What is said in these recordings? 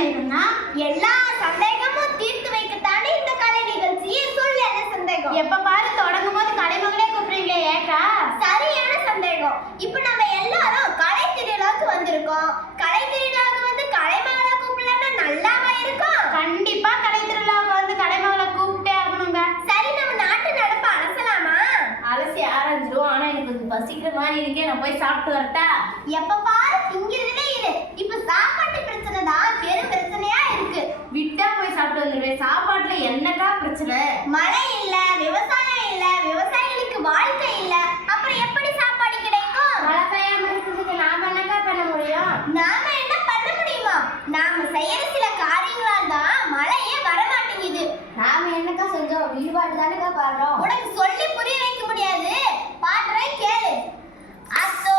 வேணும்னா எல்லா சந்தேகமும் தீர்த்து வைக்கத்தானே இந்த கலை நிகழ்ச்சியை சொல்லு என்ன சந்தேகம்? எப்ப பாரு தொடங்கும் போது கலைமகளே கூப்பிடுறீங்களே ஏக்கா? சரியான சந்தேகம். இப்ப நம்ம எல்லாரும் கலை திருவிழாவுக்கு வந்திருக்கோம். கலை திருவிழாவுக்கு வந்து கலைமகளை கூப்பிடலன்னா நல்லாவா இருக்கும்? கண்டிப்பா கலை திருவிழாவுக்கு வந்து கலைமகளை கூப்பிட்டே ஆகணுங்க. சரி நம்ம நாட்டு நடப்பு அலசலாமா? அலசி ஆரஞ்சிரும். ஆனா எனக்கு கொஞ்சம் பசிக்கிற மாதிரி இருக்கே. நான் போய் சாப்பிட்டு வரட்டா? எப்ப பாரு திங்கிறதுலே இரு. இப்ப சாப்பாட்டுக்கு தான் பெரும் பிரச்சனையா இருக்கு. விட்டா போய் சாப்பிட்டு வந்துருவேன் சாப்பாட்டுல என்னக்கா பிரச்சனை? மழை இல்ல விவசாயம் இல்ல விவசாயிகளுக்கு வாழ்க்கை இல்ல. அப்புறம் எப்படி சாப்பாடு கிடைக்கும்? விவசாயம் இருக்கிறதுக்கு நாம என்னக்கா பண்ண முடியும்? நாம என்ன பண்ண முடியுமா? நாம செய்யற சில காரியங்களால் தான் மழையே வர மாட்டேங்குது நாம என்னக்கா செஞ்சோம்? ஈடுபாடு தானேக்கா பாடுறோம். உனக்கு சொல்லி புரிய வைக்க முடியாது. பாடுறேன் கேளு. அசோ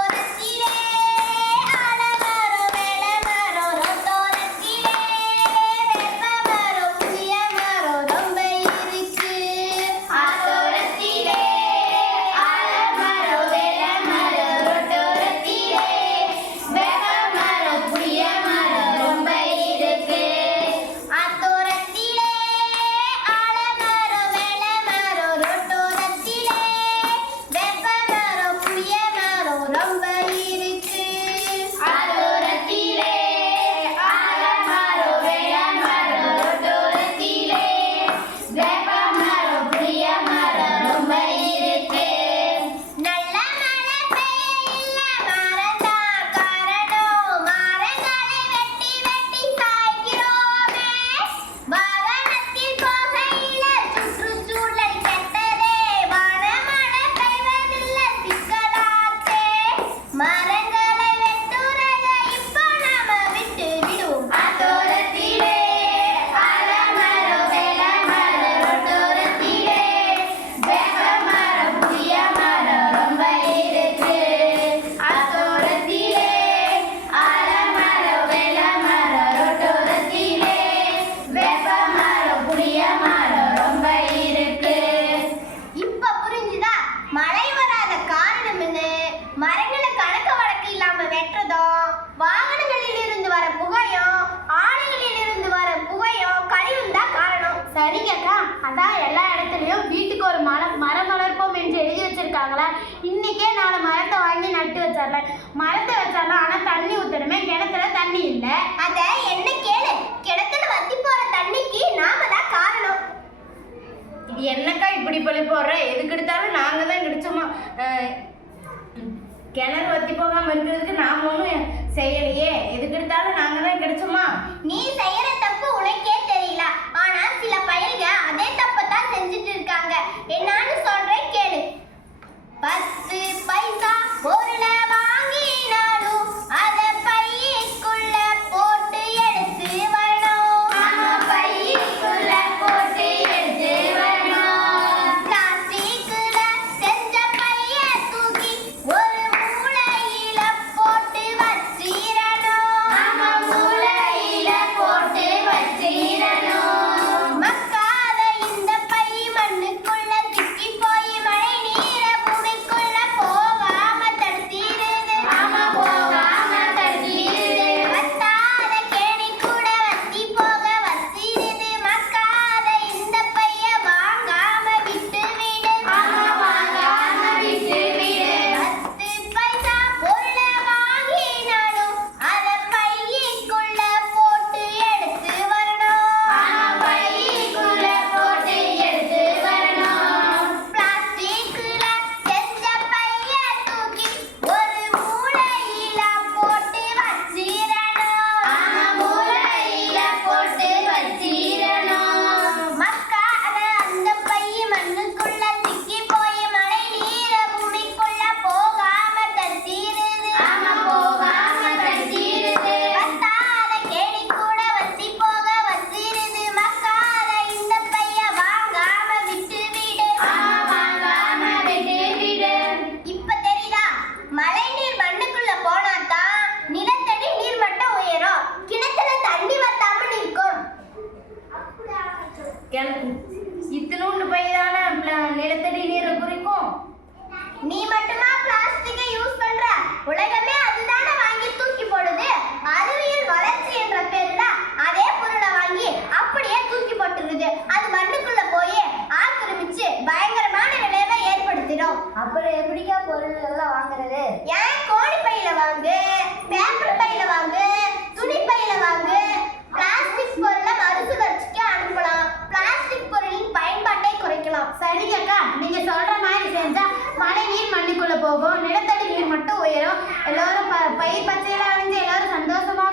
சரிங்கக்கா அதான் எல்லா இடத்துலையும் வீட்டுக்கு ஒரு மரம் மரம் வளர்ப்போம் என்று எழுதி வச்சிருக்காங்களா. இன்னைக்கே நான் மரத்தை வாங்கி நட்டு வச்சிடல மரத்தை வச்சாலும் ஆனால் தண்ணி ஊற்றணுமே கிணத்துல தண்ணி இல்லை. அதை என்ன கேளு? பிடிக்காத பொருள்ல வாங்குறது. ஏன்? கோடி பையில வாங்கு பேப்பர் பையில வாங்கு துணி பையில வாங்கு. பிளாஸ்டிக் பொருளை மறுசுழற்சிக்கு அனுப்பலாம். பிளாஸ்டிக் பொருளின் பயன்பாட்டை குறைக்கலாம். சரிங்க அக்கா நீங்க சொல்ற மாதிரி செஞ்சா மழை நீர் மண்ணுக்குள்ள போகும் நிலத்தடி நீர் மட்டும் உயரும். எல்லாரும் பயிர் பச்சையில அணிஞ்சு எல்லாரும் சந்தோஷமா